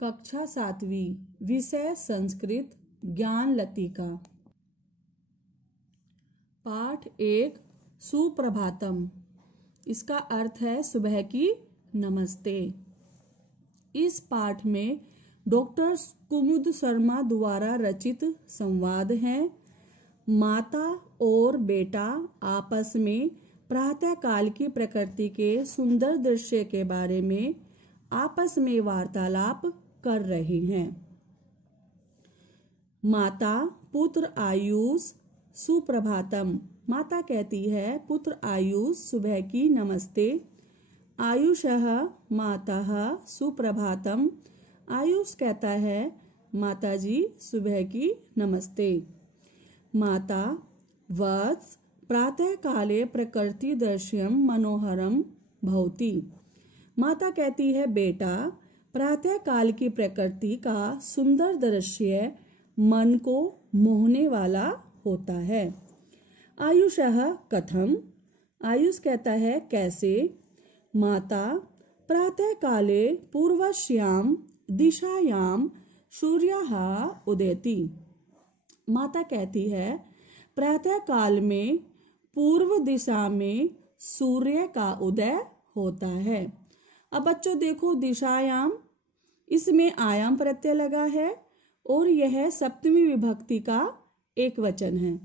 कक्षा 7वीं, विषय संस्कृत, ज्ञान लतिका। पाठ 1, सुप्रभातम। इसका अर्थ है सुबह की नमस्ते। इस पाठ में डॉक्टर कुमुद शर्मा द्वारा रचित संवाद है। माता और बेटा आपस में प्रातः काल की प्रकृति के सुंदर दृश्य के बारे में आपस में वार्तालाप कर रहे हैं। माता, पुत्र आयुष, सुप्रभातम। माता कहती है, पुत्र आयुष, सुबह की नमस्ते। आयुषः माताः सुप्रभातम। आयुष कहता है, माताजी, सुबह की नमस्ते। माता, वत्स, प्रातः काले प्रकृति दृश्यम मनोहरम भवति। माता कहती है, बेटा, प्रातः काल की प्रकृति का सुंदर दृश्य मन को मोहने वाला होता है। आयुषः कथम। आयुष कहता है, कैसे। माता, प्रातः काले पूर्वस्याम दिशायाम सूर्यः उदेति। माता कहती है, प्रातः काल में पूर्व दिशा में सूर्य का उदय होता है। अब बच्चों देखो, दिशायाम, इसमें आयाम प्रत्यय लगा है और यह सप्तमी विभक्ति का एक वचन है।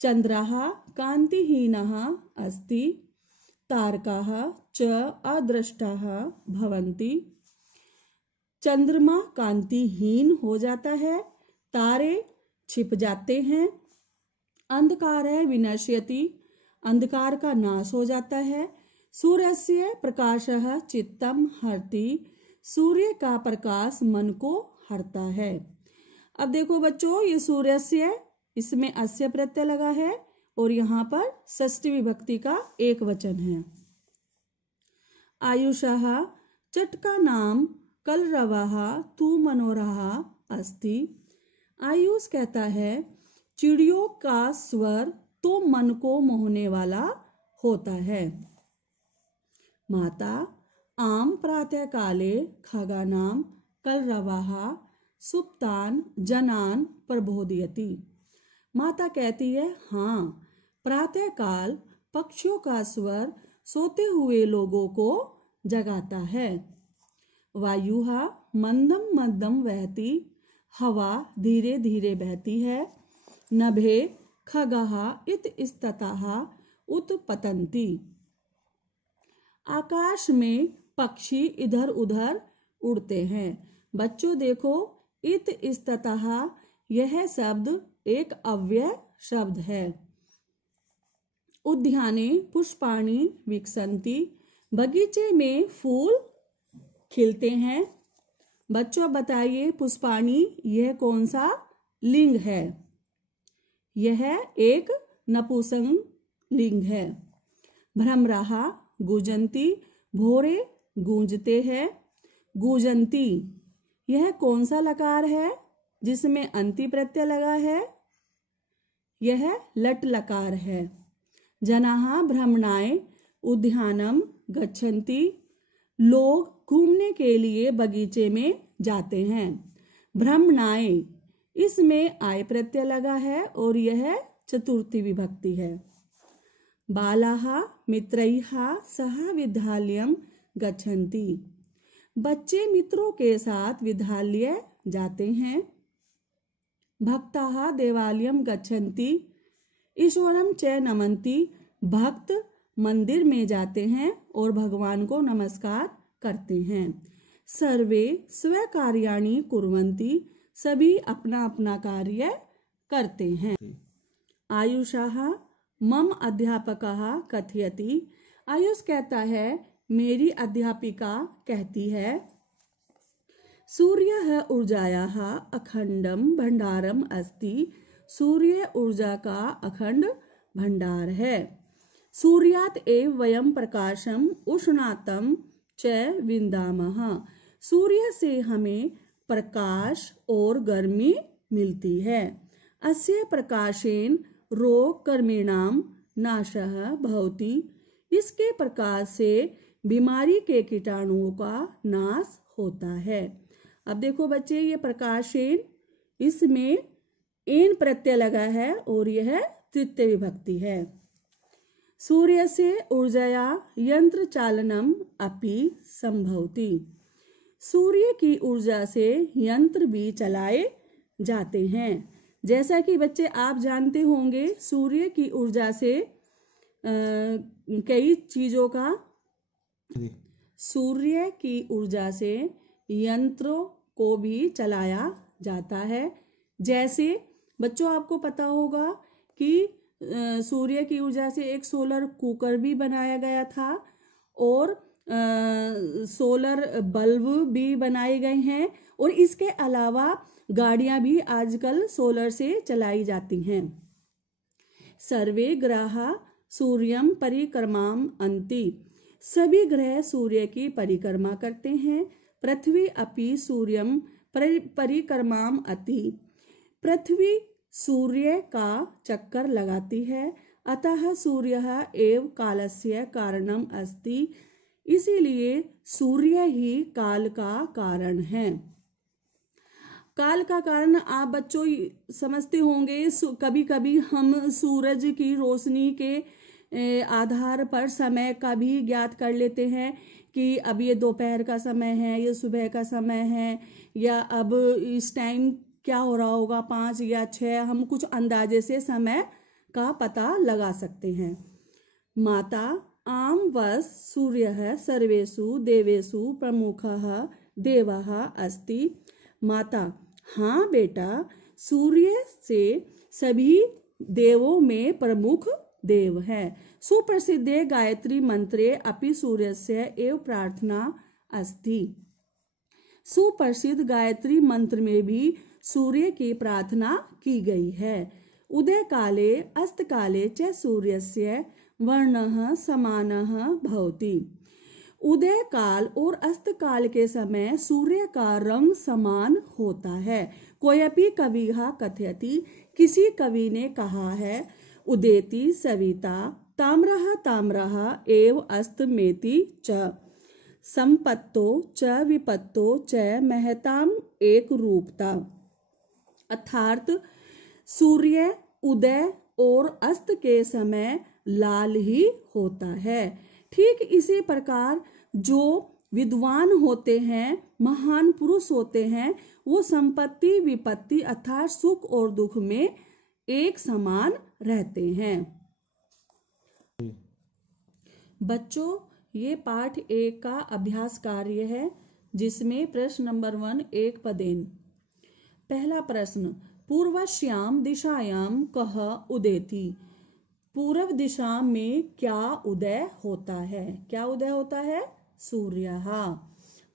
चंद्रः कांतिहीनः अस्ति, तारकाः च अदृष्टाः भवन्ति। चंद्रमा कांतिहीन हो जाता है, तारे छिप जाते हैं। अंधकार है विनश्यति, अंधकार का नाश हो जाता है। सूर्यस्य प्रकाशः चित्तम हरति, सूर्य का प्रकाश मन को हरता है। अब देखो बच्चों, ये सूर्यस्य, इसमें अस्य प्रत्यय लगा है और यहाँ पर षष्ठी विभक्ति का एक वचन है। आयुषः चटका नाम कलरवः तु मनोरः अस्ति। आयुष कहता है, चिड़ियों का स्वर तो मन को मोहने वाला होता है। माता, आम प्रातः काले खगानाम कलरवः सुप्तान जनान प्रबोधयति। माता कहती है, हाँ, प्रातः काल पक्षियों का स्वर सोते हुए लोगों को जगाता है। वायुः मंदम मंदम वहति, हवा धीरे धीरे बहती है। नभे खगः इतस्ततः उत्पतन्ति। आकाश में पक्षी इधर उधर उड़ते हैं। बच्चों देखो, इतस्ततः यह शब्द एक अव्यय शब्द है। उद्याने पुष्पाणि विकसन्ति, बगीचे में फूल खिलते हैं। बच्चों बताइए, पुष्पाणि यह कौन सा लिंग है? यह एक नपुंसक लिंग है। भ्रमराः गूंजन्ति, भोरे गूंजते हैं। गूंजन्ति यह कौन सा लकार है जिसमें अंति प्रत्यय लगा है? यह लट लकार है। जनाः भ्रमणाय उद्यानम गच्छन्ति, लोग घूमने के लिए बगीचे में जाते हैं। भ्रमणाय, इसमें आय प्रत्यय लगा है और यह चतुर्थी विभक्ति है। बालाः मित्रैः सह विद्यालयं गच्छन्ति, बच्चे मित्रों के साथ विद्यालय जाते हैं। भक्ताः देवालयं गच्छन्ति, ईश्वरं च नमन्ति, भक्त मंदिर में जाते हैं और भगवान को नमस्कार करते हैं। सर्वे स्वकार्याणि कुर्वन्ति, सभी अपना अपना कार्य करते हैं। आयुषः मम अध्यापकः कथयति। आयुष कहता है, मेरी अध्यापिका कहती है, सूर्यः ऊर्जायाः अखंडम भंडारम अस्ति। सूर्य ऊर्जा का अखंड भंडार है। सूर्यात् एव वयं प्रकाशम उष्णातम च विन्दामः। सूर्य से हमें प्रकाश और गर्मी मिलती है। अस्य प्रकाशेन रोग कर्मिणाम नाशः भवति। इसके प्रकाश से बीमारी के कीटाणुओं का नाश होता है। अब देखो बच्चे, ये प्रकाशेन, इसमें एन प्रत्यय लगा है और यह तृतीय विभक्ति है। सूर्य से ऊर्जया यंत्र चालनम अपि संभवति। सूर्य की ऊर्जा से यंत्र भी चलाए जाते हैं। जैसा कि बच्चे आप जानते होंगे, सूर्य की ऊर्जा से कई चीजों का, सूर्य की ऊर्जा से यंत्रों को भी चलाया जाता है। जैसे बच्चों आपको पता होगा कि सूर्य की ऊर्जा से एक सोलर कुकर भी बनाया गया था और सोलर बल्ब भी बनाए गए हैं, और इसके अलावा गाड़ियां भी आजकल सोलर से चलाई जाती हैं। सर्वे ग्रह सूर्यम परिक्रमाम अंति। सभी ग्रह सूर्य की परिक्रमा करते हैं। पृथ्वी अपि सूर्यम परिक्रमाम अति। पृथ्वी सूर्य का चक्कर लगाती है। अतः सूर्य एव कालस्य कारणम अस्ति। इसीलिए सूर्य ही काल का कारण है। काल का कारण आप बच्चों समझते होंगे। कभी कभी हम सूरज की रोशनी के आधार पर समय का भी ज्ञात कर लेते हैं कि अब ये दोपहर का समय है, ये सुबह का समय है, या अब इस टाइम क्या हो रहा होगा, 5 या 6। हम कुछ अंदाजे से समय का पता लगा सकते हैं। माता आम वस सूर्य सर्वेषु देवेषु प्रमुखः देवः अस्ति। माता, हाँ बेटा, सूर्य से सभी देवों में प्रमुख देव है। सुप्रसिद्धे गायत्री मंत्रे अपि सूर्यस्य एव प्रार्थना अस्ति। सुप्रसिद्ध गायत्री मंत्र में भी सूर्य की प्रार्थना की गई है। उदय काले अस्त काले च सूर्यस्य वर्णः समानः भवति। उदय काल और अस्त काल के समय सूर्य का रंग समान होता है। कोयपि कविः कथयति, किसी कवि ने कहा है, उदेति सविता ताम्रः ताम्रः एव अस्तमेति च संपत्तो च विपत्तो च महताम एक रूपता। अर्थात सूर्य उदय और अस्त के समय लाल ही होता है। ठीक इसी प्रकार जो विद्वान होते हैं, महान पुरुष होते हैं, वो संपत्ति विपत्ति अर्थात सुख और दुख में एक समान रहते हैं। बच्चों, ये पाठ 1 का अभ्यास कार्य है, जिसमें प्रश्न नंबर 1 एक पदेन। पहला प्रश्न, पूर्वश्याम दिशायाम कः उदेति। पूर्व दिशा में क्या उदय होता है? क्या उदय होता है? सूर्यः।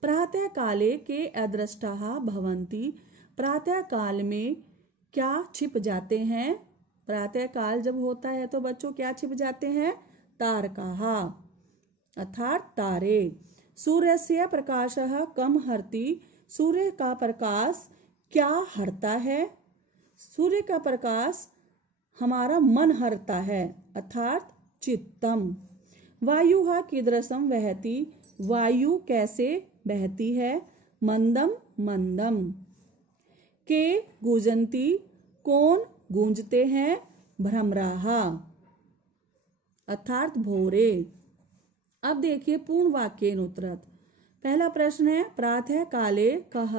प्रातः काले के अदृष्टाः भवन्ति। प्रातः काल में क्या छिप जाते हैं? प्रातः काल जब होता है तो बच्चों क्या छिप जाते हैं? तारकाः अर्थात तारे। सूर्यस्य प्रकाशः कम हरति। सूर्य का प्रकाश क्या हरता है? सूर्य का प्रकाश हमारा मन हरता है, अर्थात चित्तम। वायुः कीदृशं वहति। वायु कैसे बहती है? मंदम मंदम। के गूंजन्ति। कौन गूंजते हैं? भ्रमराः अर्थात भोरे। अब देखिए पूर्ण वाक्येन उत्तरत्। पहला प्रश्न है, प्रातः काले कः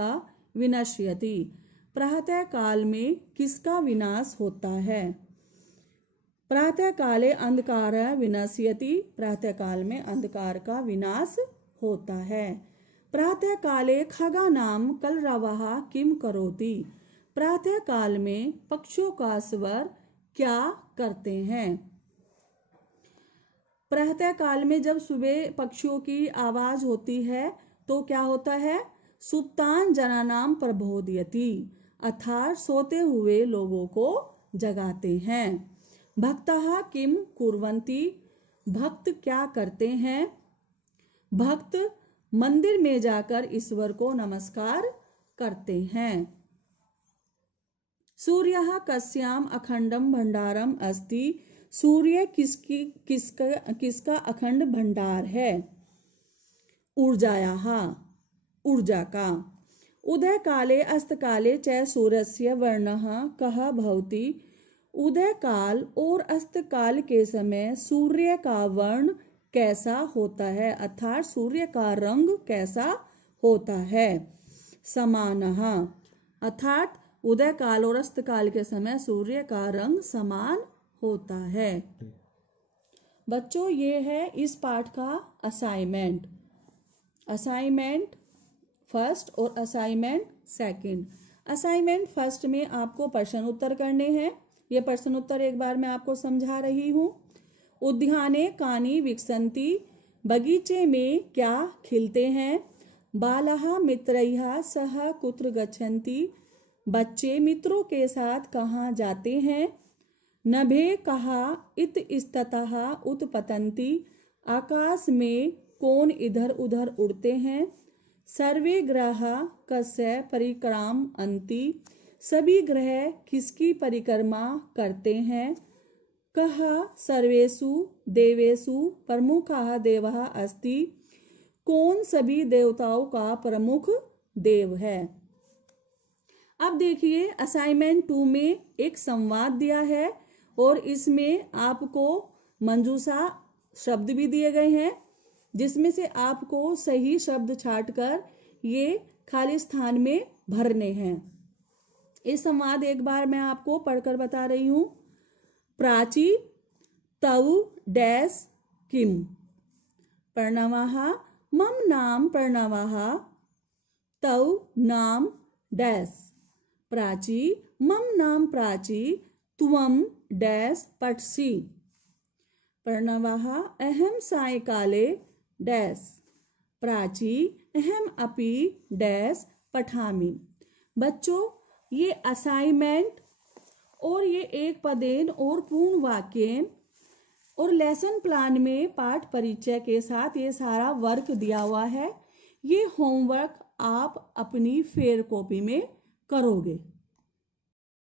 विनश्यति। प्रातः काल में किसका विनाश होता है? प्रातः काले अंधकार विनश्यति। प्रातः काल में अंधकार का विनाश होता है। प्रातः काले खगानाम कलरवः किम करोति। प्रातः काल में पक्षियों का स्वर क्या करते हैं? प्रातः काल में जब सुबह पक्षियों की आवाज होती है तो क्या होता है? सुप्तान जनानाम प्रबोधयति अर्थात सोते हुए लोगों को जगाते हैं। भक्तः किम कुर्वन्ति। भक्त क्या करते हैं? भक्त मंदिर में जाकर ईश्वर को नमस्कार करते हैं। सूर्यः कस्याम अखंडम भंडारम अस्ति। सूर्य किसका अखंड भंडार है? ऊर्जायाः ऊर्जा का। उदय काले अस्त काले च सूर्यस्य वर्णः कः भवति। उदय काल और अस्त काल के समय सूर्य का वर्ण कैसा होता है, अर्थात सूर्य का रंग कैसा होता है। समानः, अर्थात उदय काल और अस्त काल के समय सूर्य का रंग समान होता है। बच्चों, ये है इस पाठ का असाइनमेंट। असाइनमेंट फर्स्ट और असाइनमेंट सेकंड। असाइनमेंट फर्स्ट में आपको प्रश्न उत्तर करने हैं। ये प्रश्न उत्तर एक बार मैं आपको समझा रही हूँ। उद्याने कानि विकसन्ति, बगीचे में क्या खिलते हैं। बालाः मित्रैः सह कुत्र गच्छन्ति, बच्चे मित्रों के साथ कहाँ जाते हैं। नभे कः इत स्ततः उत्पतन्ति, आकाश में कौन इधर उधर उड़ते हैं। सर्वे ग्रह कस्य परिक्रमन्ति, सभी ग्रह किसकी परिक्रमा करते हैं। कः सर्वेषु देवेषु प्रमुखः देवः अस्ति, कौन सभी देवताओं का प्रमुख देव है। अब देखिए असाइनमेंट 2 में एक संवाद दिया है और इसमें आपको मंजूषा शब्द भी दिए गए हैं, जिसमें से आपको सही शब्द छांटकर ये खाली स्थान में भरने हैं। इस संवाद एक बार मैं आपको पढ़कर बता रही हूँ। प्राची तव डैश किम, प्रणवः मम नाम प्रणवः, तव नाम डैश। प्राची मम नाम प्राची, त्वं डैश पठसि। प्रणवः अहं सायंकाले डैश, प्राची अहम अपि डैश पठामि। बच्चों, ये असाइनमेंट और ये एक पदेन और पूर्ण वाक्यन और लेसन प्लान में पाठ परिचय के साथ ये सारा वर्क दिया हुआ है। ये होमवर्क आप अपनी फेयर कॉपी में करोगे।